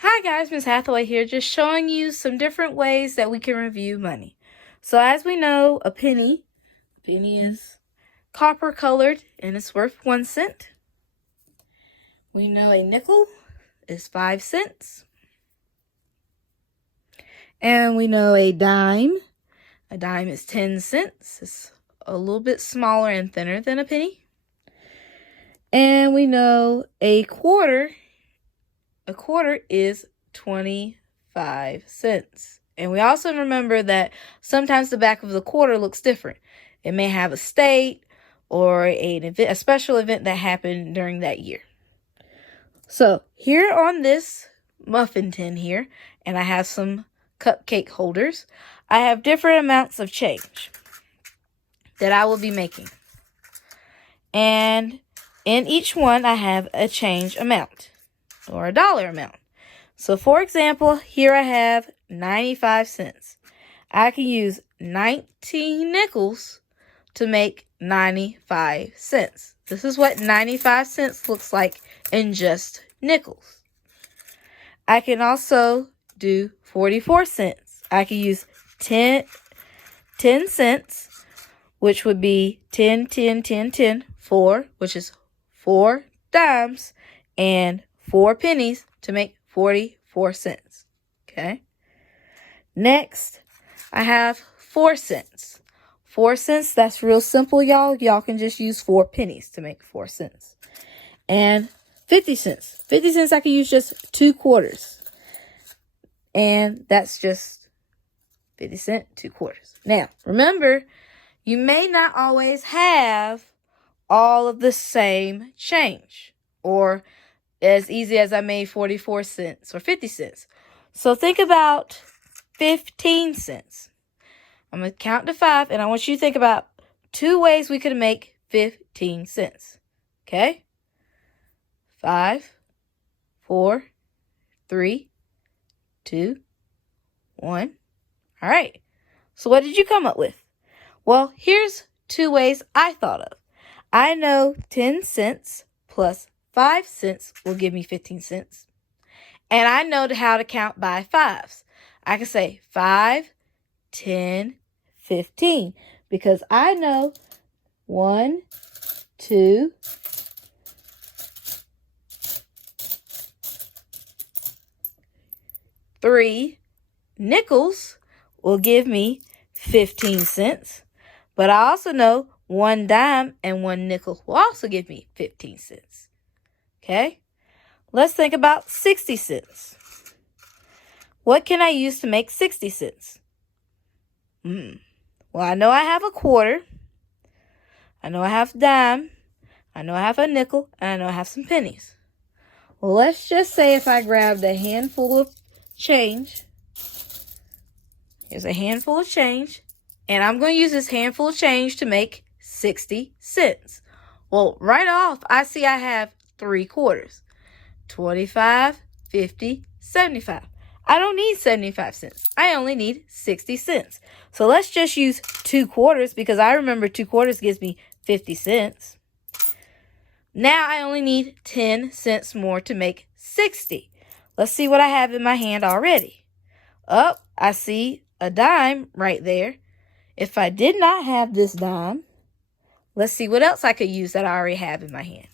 Hi guys, Miss Hathaway here, just showing you some different ways that we can review money. So as we know, a penny is copper colored and it's worth 1 cent. We know a nickel is 5 cents. And we know a dime is 10 cents. It's a little bit smaller and thinner than a penny. And we know a quarter is 25 cents. And we also remember that sometimes the back of the quarter looks different. It may have a state or a special event that happened during that year. So here on this muffin tin here, and I have some cupcake holders, I have different amounts of change that I will be making. And in each one, I have a change amount or a dollar amount. So for example, here I have 95 cents. I can use 19 nickels to make 95 cents. This is what 95 cents looks like in just nickels. I can also do 44 cents. I can use 10 cents, which would be 10, 10, 10, 10, 4, which is 4 dimes, and 4 pennies to make 44 cents. Okay. Next, I have 4 cents. 4 cents, that's real simple, y'all. Y'all can just use 4 pennies to make 4 cents. And 50 cents. 50 cents, I can use just 2 quarters. And that's just 50 cents, 2 quarters. Now, remember, you may not always have all of the same change, or as easy as I made 44 cents or 50 cents. So think about 15 cents. I'm going to count to 5, and I want you to think about 2 ways we could make 15 cents. Okay? 5, 4, 3, 2, 1. All right. So what did you come up with? Well, here's 2 ways I thought of. I know 10 cents plus 5 cents will give me 15 cents. And I know how to count by 5s. I can say 5, 10, 15. Because I know 1, 2, 3 nickels will give me 15 cents. But I also know 1 dime and 1 nickel will also give me 15 cents. Okay? Let's think about 60 cents. What can I use to make 60 cents? Well, I know I have a quarter. I know I have a dime. I know I have a nickel. And I know I have some pennies. Well, let's just say if I grabbed a handful of change. Here's a handful of change. And I'm going to use this handful of change to make 60 cents. Well, right off, I see I have 3 quarters. 25, 50, 75. I don't need 75 cents. I only need 60 cents. So let's just use 2 quarters because I remember 2 quarters gives me 50 cents. Now I only need 10 cents more to make 60. Let's see what I have in my hand already. Oh, I see a dime right there. If I did not have this dime, let's see what else I could use that I already have in my hand.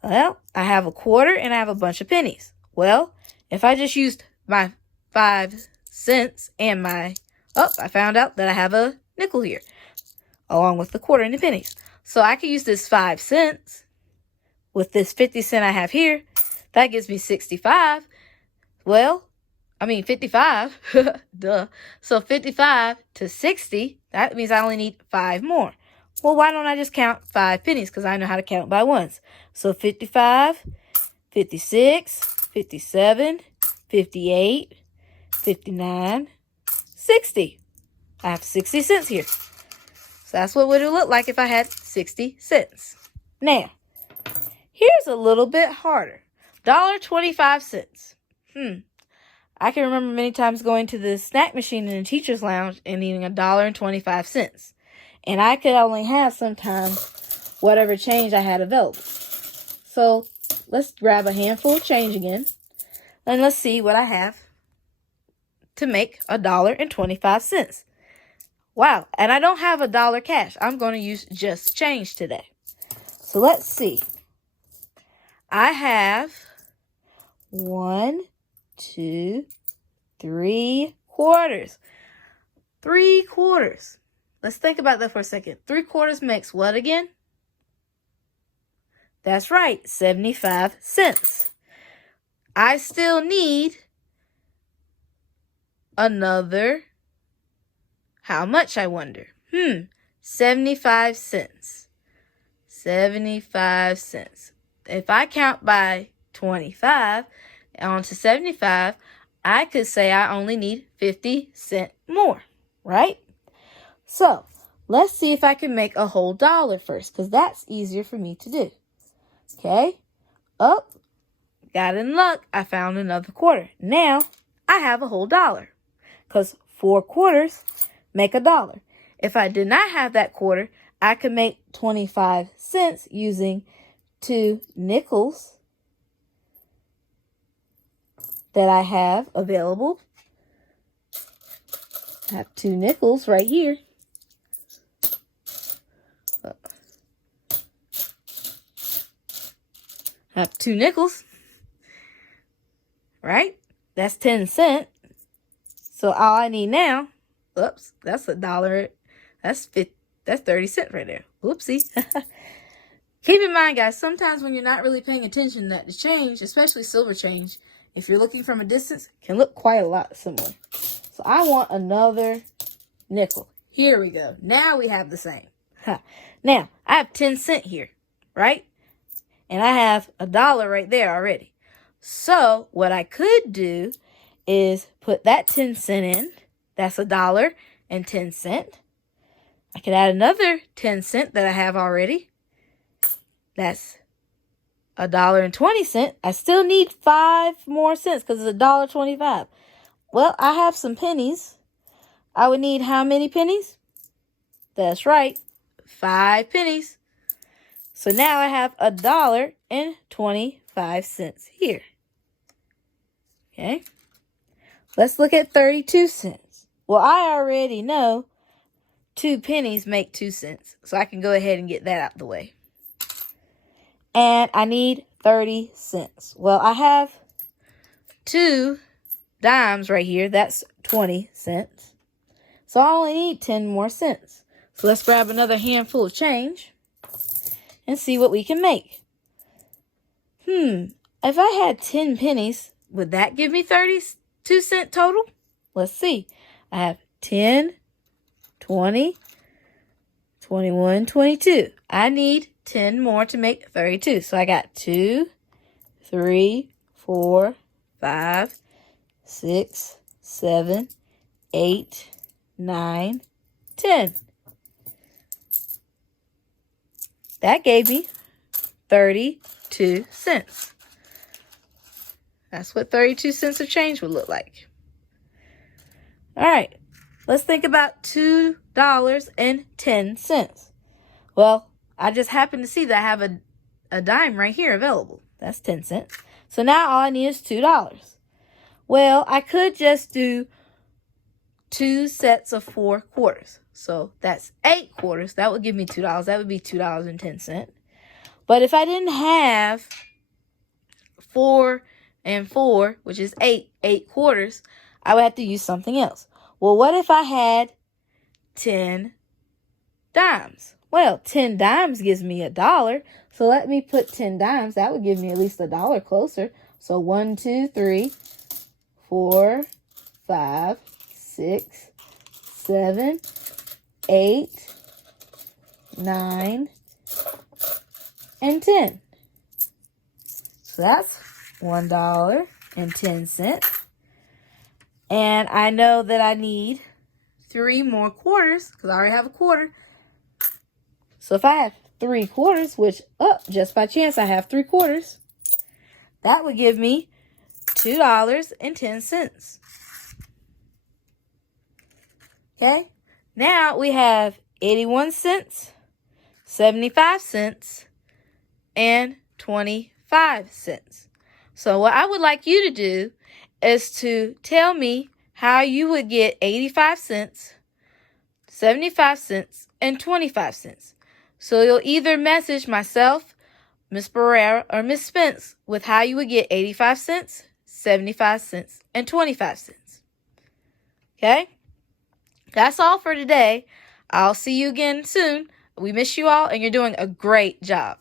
Well, I have a quarter and I have a bunch of pennies. Well, if I just used my 5 cents and I found out that I have a nickel here, along with the quarter and the pennies. So I could use this 5 cents with this 50 cent I have here. That gives me 65. Well, I mean 55. Duh. So 55 to 60, that means I only need 5 more. Well, why don't I just count 5 pennies? Because I know how to count by ones. So 55, 56, 57, 58, 59, 60. I have 60 cents here. So that's what would it look like if I had 60 cents. Now, here's a little bit harder. $1.25. I can remember many times going to the snack machine in the teacher's lounge and eating $1.25. And I could only have sometimes whatever change I had available. So let's grab a handful of change again. And let's see what I have to make $1.25. Wow, and I don't have $1 cash. I'm going to use just change today. So let's see. I have 1, 2, 3 quarters. 3 quarters. Let's think about that for a second. 3 quarters makes what again? That's right, 75 cents. I still need another, how much I wonder? 75 cents. 75 cents. If I count by 25 on to 75, I could say I only need 50 cents more, right? So, let's see if I can make a whole dollar first, because that's easier for me to do. Okay, up, got in luck, I found another quarter. Now, I have a whole dollar, because 4 quarters make $1. If I did not have that quarter, I could make 25 cents using 2 nickels that I have available. I have 2 nickels right here. I have 2 nickels, right? That's 10 cents. So all I need now, oops, that's $1. That's 30 cents right there. Whoopsie. Keep in mind, guys, sometimes when you're not really paying attention, that the change, especially silver change, if you're looking from a distance, can look quite a lot similar. So I want another nickel. Here we go. Now we have the same. Now, I have 10 cents here, right? And I have $1 right there already. So what I could do is put that 10 cents in. That's $1.10. I could add another 10 cents that I have already. That's $1.20. I still need 5 more cents because it's $1.25. Well, I have some pennies. I would need how many pennies? That's right, 5 pennies. So now I have $1.25 here. Okay. Let's look at 32 cents. Well, I already know 2 pennies make 2 cents. So I can go ahead and get that out of the way. And I need 30 cents. Well, I have 2 dimes right here. That's 20 cents. So I only need 10 more cents. So let's grab another handful of change and see what we can make. If I had 10 pennies, would that give me 32 cents total? Let's see. I have 10, 20, 21, 22. I need 10 more to make 32. So I got 2, 3, 4, 5, 6, 7, 8, 9, 10. That gave me 32 cents. That's what 32 cents of change would look like. All right, let's think about $2.10. Well, I just happen to see that I have a dime right here available. That's 10 cents. So now all I need is $2. Well, I could just do 2 sets of 4 quarters. So that's 8 quarters. That would give me $2. That would be $2.10. But if I didn't have 4 and 4, which is 8 quarters, I would have to use something else. Well, what if I had 10 dimes? Well, 10 dimes gives me $1. So let me put 10 dimes. That would give me at least $1 closer. So 1, 2, 3, 4, 5, 6, 7, 8, 9, and 10. So that's $1.10. And I know that I need 3 more quarters because I already have a quarter. So if I have 3 quarters, which, just by chance I have 3 quarters, that would give me $2.10. Okay, now we have 81 cents, 75 cents, and 25 75 cents. So what I would like you to do is to tell me how you would get 85 cents, 75 cents, and 25 cents. So you'll either message myself, Miss Barrera, or Miss Spence with how you would get 85 cents, 75 cents, and 25 cents. Okay? That's all for today. I'll see you again soon. We miss you all, and you're doing a great job.